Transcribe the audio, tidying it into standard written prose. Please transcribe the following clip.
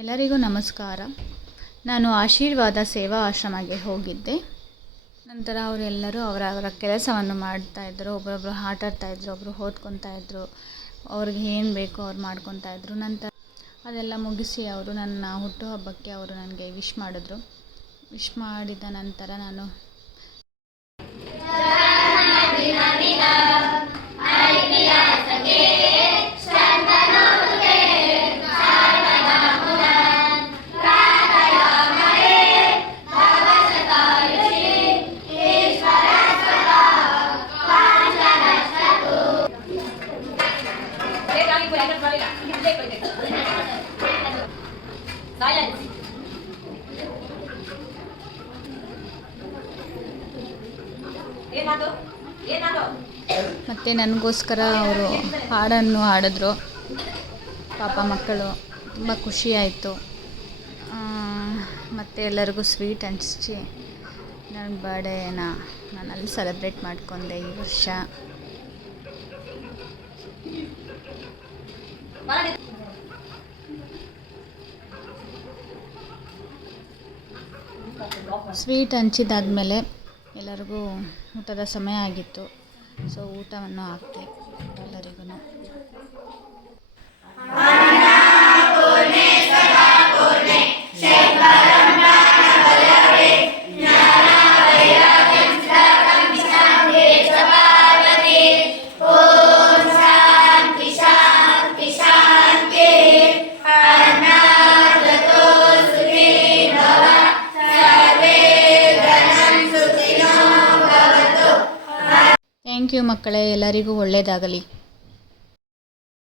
ಎಲ್ಲರಿಗೂ ನಮಸ್ಕಾರ. ನಾನು ಆಶೀರ್ವಾದ ಸೇವಾ ಆಶ್ರಮಕ್ಕೆ ಹೋಗಿದ್ದೆ. ನಂತರ ಅವರೆಲ್ಲರೂ ಅವರ ಕೆಲಸವನ್ನು ಮಾಡ್ತಾಯಿದ್ರು. ಒಬ್ಬೊಬ್ಬರು ಆಟ ಆಡ್ತಾಯಿದ್ರು, ಒಬ್ಬರು ಓದ್ಕೊತಾ ಇದ್ದರು. ಅವ್ರಿಗೆ ಏನು ಬೇಕೋ ಅವ್ರು ಮಾಡ್ಕೊತಾ ಇದ್ದರು. ನಂತರ ಅದೆಲ್ಲ ಮುಗಿಸಿ ಅವರು ನನ್ನ ಹುಟ್ಟುಹಬ್ಬಕ್ಕೆ ಅವರು ನನಗೆ ವಿಶ್ ಮಾಡಿದ್ರು. ವಿಶ್ ಮಾಡಿದ ನಂತರ ನಾನು ಮತ್ತು ನನಗೋಸ್ಕರ ಅವರು ಹಾಡನ್ನು ಹಾಡಿದ್ರು. ಪಾಪ ಮಕ್ಕಳು ತುಂಬ ಖುಷಿಯಾಯಿತು. ಮತ್ತು ಎಲ್ಲರಿಗೂ ಸ್ವೀಟ್ ಹಂಚಿ ನನ್ನ ಬರ್ಡೇನ ನಾನಲ್ಲಿ ಸೆಲೆಬ್ರೇಟ್ ಮಾಡ್ಕೊಂಡೆ ಈ ವರ್ಷ. ಸ್ವೀಟ್ ಹಂಚಿದಾದ್ಮೇಲೆ ಎಲ್ಲರಿಗೂ ಊಟದ ಸಮಯ ಆಗಿತ್ತು. ಸೊ ಊಟವನ್ನು ಹಾಕ್ತೆ ಎಲ್ಲರಿಗೂ. ಥ್ಯಾಂಕ್ ಯು ಮಕ್ಕಳೇ, ಎಲ್ಲರಿಗೂ ಒಳ್ಳೆಯದಾಗಲಿ.